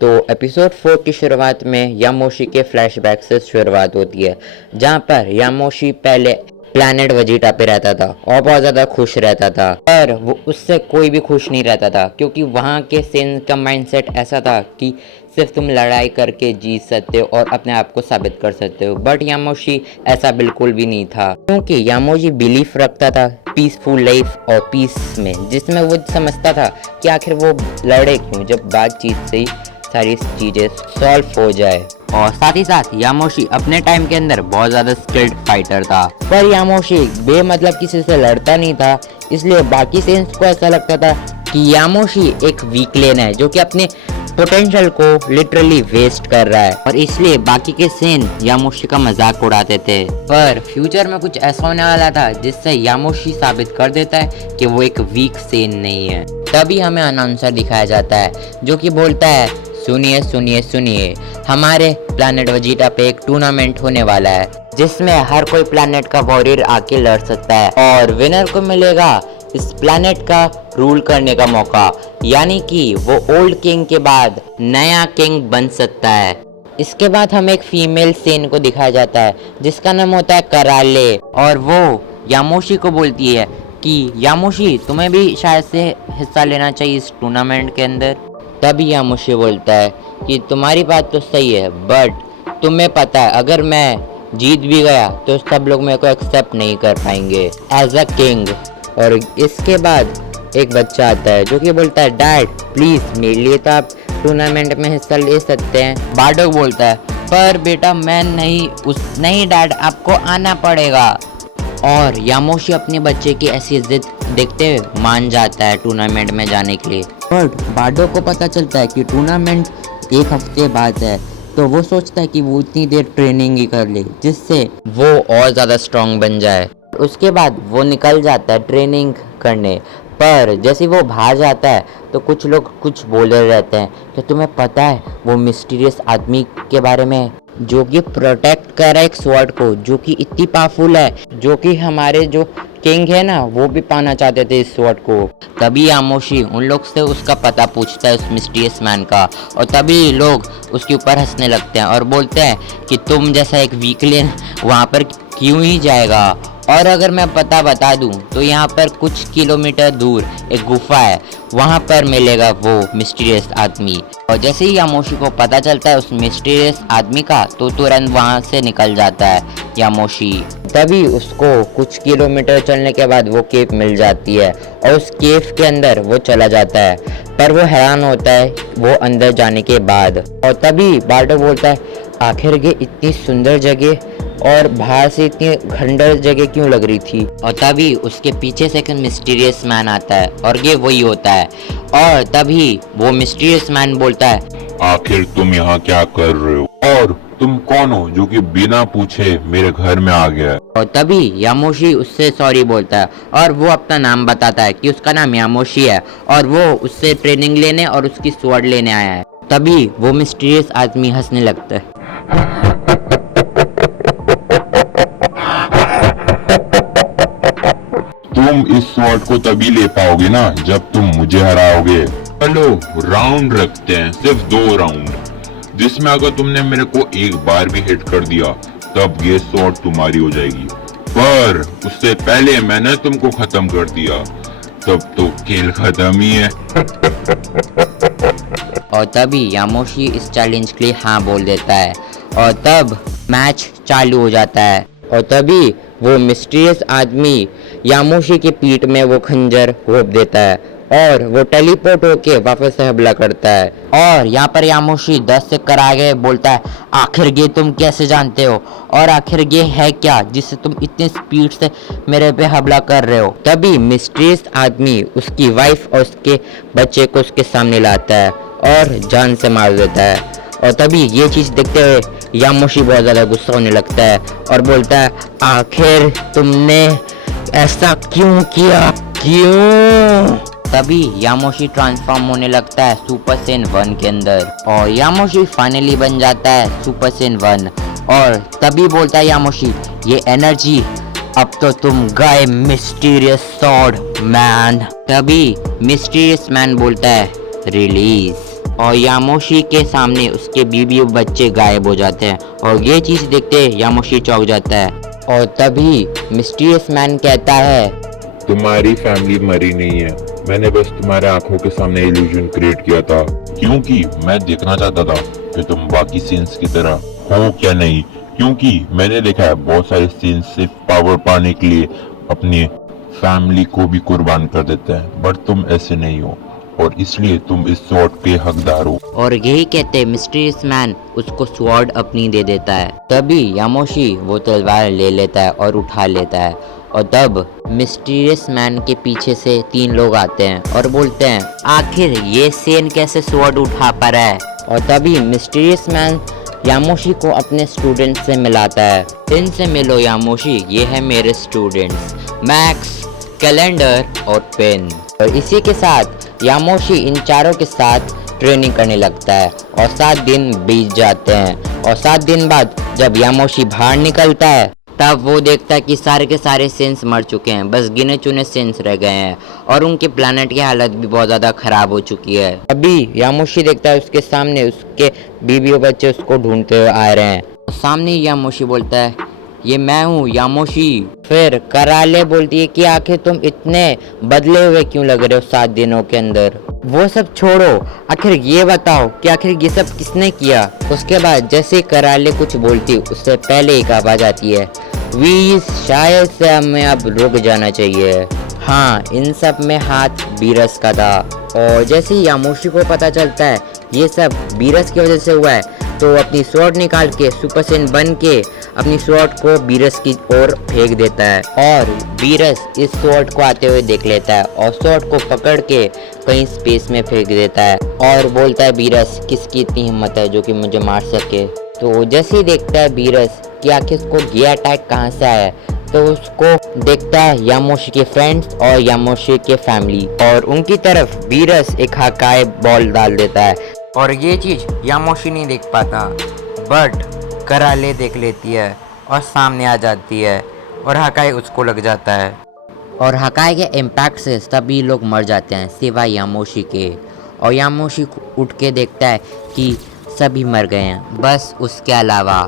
तो एपिसोड 4 की शुरुआत में यामोशी के फ्लैशबैक से शुरुआत होती है, जहाँ पर यामोशी पहले प्लैनेट वजीटा पे रहता था और बहुत ज़्यादा खुश रहता था। पर वो उससे कोई भी खुश नहीं रहता था, क्योंकि वहाँ के सेंस का माइंडसेट ऐसा था कि सिर्फ तुम लड़ाई करके जीत सकते हो और अपने आप को साबित कर सकते हो। बट यामोशी ऐसा बिल्कुल भी नहीं था, क्योंकि यामोशी बिलीफ रखता था पीसफुल लाइफ और पीस में, जिसमें वो समझता था कि आखिर वो लड़े क्यों जब बातचीत से ही सारी चीज़ें सॉल्व हो जाए। और साथ ही साथ यामोशी अपने टाइम के अंदर बहुत ज़्यादा स्किल्ड फाइटर था, पर यामोशी बेमतलब किसी से लड़ता नहीं था, इसलिए बाकी सेंस को ऐसा लगता था कि यामोशी एक वीकलेन है जो कि अपने पोटेंशियल को लिटरली वेस्ट कर रहा है, और इसलिए बाकी के सेन यामोशी का मजाक उड़ाते थे। पर फ्यूचर में कुछ ऐसा होने वाला था जिससे यामोशी साबित कर देता है कि वो एक वीक सेन नहीं है। तभी हमें अनाउंसर दिखाया जाता है जो कि बोलता है, सुनिए सुनिए सुनिए, हमारे प्लैनेट वजीटा पे एक टूर्नामेंट होने वाला है जिसमें हर कोई प्लैनेट का वॉरियर आके लड़ सकता है और विनर को मिलेगा इस प्लैनेट का रूल करने का मौका, यानी कि वो ओल्ड किंग के बाद नया किंग बन सकता है। इसके बाद हमें एक फीमेल सेन को दिखाया जाता है जिसका नाम होता है कराले, और वो यामोशी को बोलती है कि यामोशी तुम्हें भी शायद से हिस्सा लेना चाहिए इस टूर्नामेंट के अंदर। तभी यामोशी बोलता है कि तुम्हारी बात तो सही है, बट तुम्हें पता है अगर मैं जीत भी गया तो सब लोग मेरे को एक्सेप्ट नहीं कर पाएंगे एज अ किंग। और इसके बाद एक बच्चा आता है जो कि बोलता है, डैड प्लीज़ मेरे लिए तो आप टूर्नामेंट में हिस्सा ले सकते हैं। बार्डोक बोलता है, पर बेटा मैं नहीं डैड, आपको आना पड़ेगा। और यामोशी अपने बच्चे की ऐसी जिद देखते हुए मान जाता है टूर्नामेंट में जाने के लिए। बट बार्डोक को पता चलता है कि टूर्नामेंट एक हफ्ते बाद है, तो वो सोचता है कि वो उतनी देर ट्रेनिंग ही कर ले जिससे वो और ज़्यादा स्ट्रांग बन जाए। उसके बाद वो निकल जाता है ट्रेनिंग करने, पर जैसे वो बाहर जाता है तो कुछ लोग कुछ बोले रहते हैं कि तुम्हें पता है वो मिस्टीरियस आदमी के बारे में जो कि प्रोटेक्ट कर रहा है एक स्वॉर्ड को जो कि इतनी पावरफुल है, जो कि हमारे जो किंग है ना वो भी पाना चाहते थे इस स्वॉर्ड को। तभी यामोशी उन लोग से उसका पता पूछता है उस मिस्टीरियस मैन का, और तभी लोग उसके ऊपर हंसने लगते हैं और बोलते हैं कि तुम जैसा एक वीकलियन वहाँ पर क्यों ही जाएगा। और अगर मैं पता बता दूं तो यहाँ पर कुछ किलोमीटर दूर एक गुफा है, वहाँ पर मिलेगा वो मिस्टीरियस आदमी। और जैसे ही यामोशी को पता चलता है उस मिस्टीरियस आदमी का, तो तुरंत वहाँ से निकल जाता है यामोशी। तभी उसको कुछ किलोमीटर चलने के बाद वो केव मिल जाती है और उस केव के अंदर वो चला जाता है, पर वो हैरान होता है वो अंदर जाने के बाद। और तभी बार्डोक बोलता है, आखिर ये इतनी सुंदर जगह और बाहर से इतनी खंडर जगह क्यों लग रही थी। और तभी उसके पीछे से एक मिस्टीरियस मैन आता है और ये वही होता है। और तभी वो मिस्टीरियस मैन बोलता है, आखिर तुम यहाँ क्या कर रहे हो और तुम कौन हो जो कि बिना पूछे मेरे घर में आ गया है। और तभी यामोशी उससे सॉरी बोलता है और वो अपना नाम बताता है कि उसका नाम यामोशी है और वो उससे ट्रेनिंग लेने और उसकी स्वॉर्ड लेने आया है। तभी वो मिस्टीरियस आदमी हंसने लगता है। तुम इस स्वॉर्ड को तभी ले पाओगे ना जब तुम मुझे हराओगे। चलो राउंड रखते हैं, सिर्फ 2 राउंड, जिसमें अगर तुमने मेरे को एक बार भी हिट कर दिया तब ये स्वॉर्ड तुम्हारी हो जाएगी, पर उससे पहले मैंने तुमको खत्म कर दिया तब तो खेल खत्म ही है। और तभी यामोशी इस चैलेंज के लिए हाँ बोल देता है और तब मैच चालू हो जाता है। और तभी वो मिस्टीरियस आदमी यामोशी की पीठ में वो खंजर घोंप देता है और वो टेलीपोर्ट होके वापस से हमला करता है। और यहाँ पर यामोशी 10 से करा के बोलता है, आखिर ये तुम कैसे जानते हो और आखिर ये है क्या जिससे तुम इतनी स्पीड से मेरे पे हमला कर रहे हो। तभी मिस्टीरियस आदमी उसकी वाइफ और उसके बच्चे को उसके सामने लाता है और जान से मार देता है। और तभी ये चीज़ देखते हुए यामोशी बहुत ज़्यादा गुस्सा होने लगता है और बोलता है, आखिर तुमने ऐसा क्यों किया, क्यों। तभी यामोशी ट्रांसफॉर्म होने लगता है सुपर सेन 1 के अंदर और यामोशी फाइनली बन जाता है सुपर सेन 1। और तभी बोलता है यामोशी, ये एनर्जी अब तो तुम गए मिस्टीरियस स्वॉर्ड मैन। तभी मिस्टीरियस मैन बोलता है, रिलीज। और यामोशी के सामने उसके बीवी और बच्चे गायब हो जाते हैं और ये चीज देखते यामोशी चौंक जाता है। और तभी मिस्टीरियस मैन कहता है, तुम्हारी फैमिली मरी नहीं है, मैंने बस तुम्हारे आंखों के सामने इल्यूजन क्रिएट किया था, क्योंकि मैं देखना चाहता था कि तुम बाकी सीन्स की तरह हो क्या नहीं। क्योंकि मैंने देखा है बहुत सारे सीन्स सिर्फ पावर पाने के लिए अपनी फैमिली को भी कुर्बान कर देते हैं, बट तुम ऐसे नहीं हो और इसलिए तुम इस स्वॉर्ड के हकदार हो। और यही कहते मिस्टीरियस मैन उसको स्वॉर्ड अपनी दे देता है। तभी यामोशी वो तलवार ले लेता है और उठा लेता है। और तब मिस्टीरियस मैन के पीछे से 3 लोग आते हैं और बोलते हैं, आखिर ये सेन कैसे स्वॉर्ड उठा पा रहा है। और तभी मिस्टीरियस मैन यामोशी को अपने स्टूडेंट्स से मिलाता है। इनसे मिलो यामोशी, ये है मेरे स्टूडेंट्स मैक्स, कैलेंडर और पेन। और इसी के साथ यामोशी इन चारों के साथ ट्रेनिंग करने लगता है और 7 दिन बीत जाते हैं। और 7 दिन बाद जब यामोशी बाहर निकलता है तब वो देखता है कि सारे के सारे सेंस मर चुके हैं, बस गिने चुने सेंस रह गए हैं और उनके प्लैनेट की हालत भी बहुत ज़्यादा ख़राब हो चुकी है। अभी यामोशी देखता है उसके सामने उसके बीवी और बच्चे उसको ढूंढते हुए आ रहे हैं। सामने यामोशी बोलता है, ये मैं हूँ यामोशी। फिर कराले बोलती है कि आखिर तुम इतने बदले हुए क्यों लग रहे हो 7 दिनों के अंदर। वो सब छोड़ो, आखिर ये बताओ कि आखिर ये सब किसने किया। उसके बाद जैसे कराले कुछ बोलती उससे पहले एक आवाज आती है, वीस, शायद से हमें अब रुक जाना चाहिए। हाँ, इन सब में हाथ बीरस का था। और जैसे ही यामोशी को पता चलता है ये सब बीरस की वजह से हुआ है तो अपनी स्वॉर्ड निकाल के सुपर सेन बन के अपनी स्वॉर्ड को बीरस की ओर फेंक देता है। और बीरस इस स्वॉर्ड को आते हुए देख लेता है और स्वॉर्ड को पकड़ के कहीं स्पेस में फेंक देता है और बोलता है, बीरस किसकी इतनी हिम्मत है जो कि मुझे मार सके। तो जैसे ही देखता है बीरस कि आखिर उसको ये अटैक कहाँ से आया है तो उसको देखता है यामोशी के फ्रेंड्स और यामोशी के फैमिली और उनकी तरफ बीरस एक हाकाई बॉल डाल देता है। और ये चीज़ यामोशी नहीं देख पाता बट कराले देख लेती है और सामने आ जाती है और हाकाई उसको लग जाता है। और हाकाई के इम्पैक्ट से सभी लोग मर जाते हैं सिवाय यामोशी के। और यामोशी उठ के देखता है कि सभी मर गए हैं बस उसके अलावा।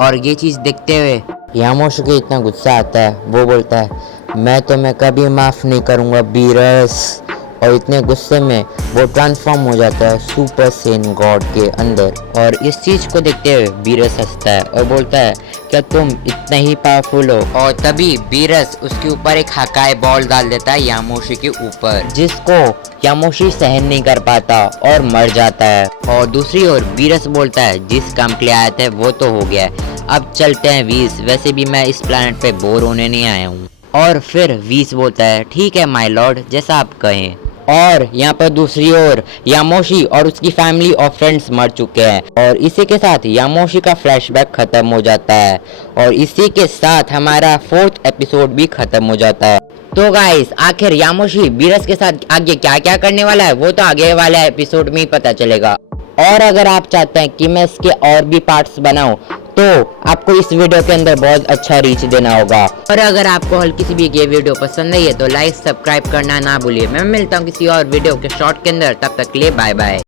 और ये चीज़ देखते हुए यामोशी को इतना गुस्सा आता है, वो बोलता है, मैं तुम्हें कभी माफ़ नहीं करूँगा बीरस। और इतने गुस्से में वो ट्रांसफॉर्म हो जाता है सुपर सेन गॉड के अंदर। और इस चीज़ को देखते हुए बीरस हंसता है और बोलता है, क्या तुम इतने ही पावरफुल हो। और तभी बीरस उसके ऊपर एक हाकाई बॉल डाल देता है यामोशी के ऊपर, जिसको यामोशी सहन नहीं कर पाता और मर जाता है। और दूसरी ओर बीरस बोलता है, जिस काम के लिए आए थे वो तो हो गया है, अब चलते हैं वीस, वैसे भी मैं इस प्लैनेट पे बोर होने नहीं आया हूँ। और फिर वीस बोलता है, ठीक है माय लॉर्ड, जैसा आप कहें। और यहाँ पर दूसरी ओर यामोशी और उसकी फैमिली और फ्रेंड्स मर चुके हैं। और इसी के साथ यामोशी का फ्लैशबैक खत्म हो जाता है और इसी के साथ हमारा 4th एपिसोड भी खत्म हो जाता है। तो गाइस, आखिर यामोशी बीरस के साथ आगे क्या क्या करने वाला है वो तो आगे वाले एपिसोड में ही पता चलेगा। और अगर आप चाहते हैं कि मैं इसके और भी पार्ट्स बनाऊं तो आपको इस वीडियो के अंदर बहुत अच्छा रीच देना होगा। और अगर आपको हल्की सी भी ये वीडियो पसंद आई है तो लाइक सब्सक्राइब करना ना भूलिए। मैं मिलता हूँ किसी और वीडियो के शॉर्ट के अंदर, तब तक के लिए बाय बाय।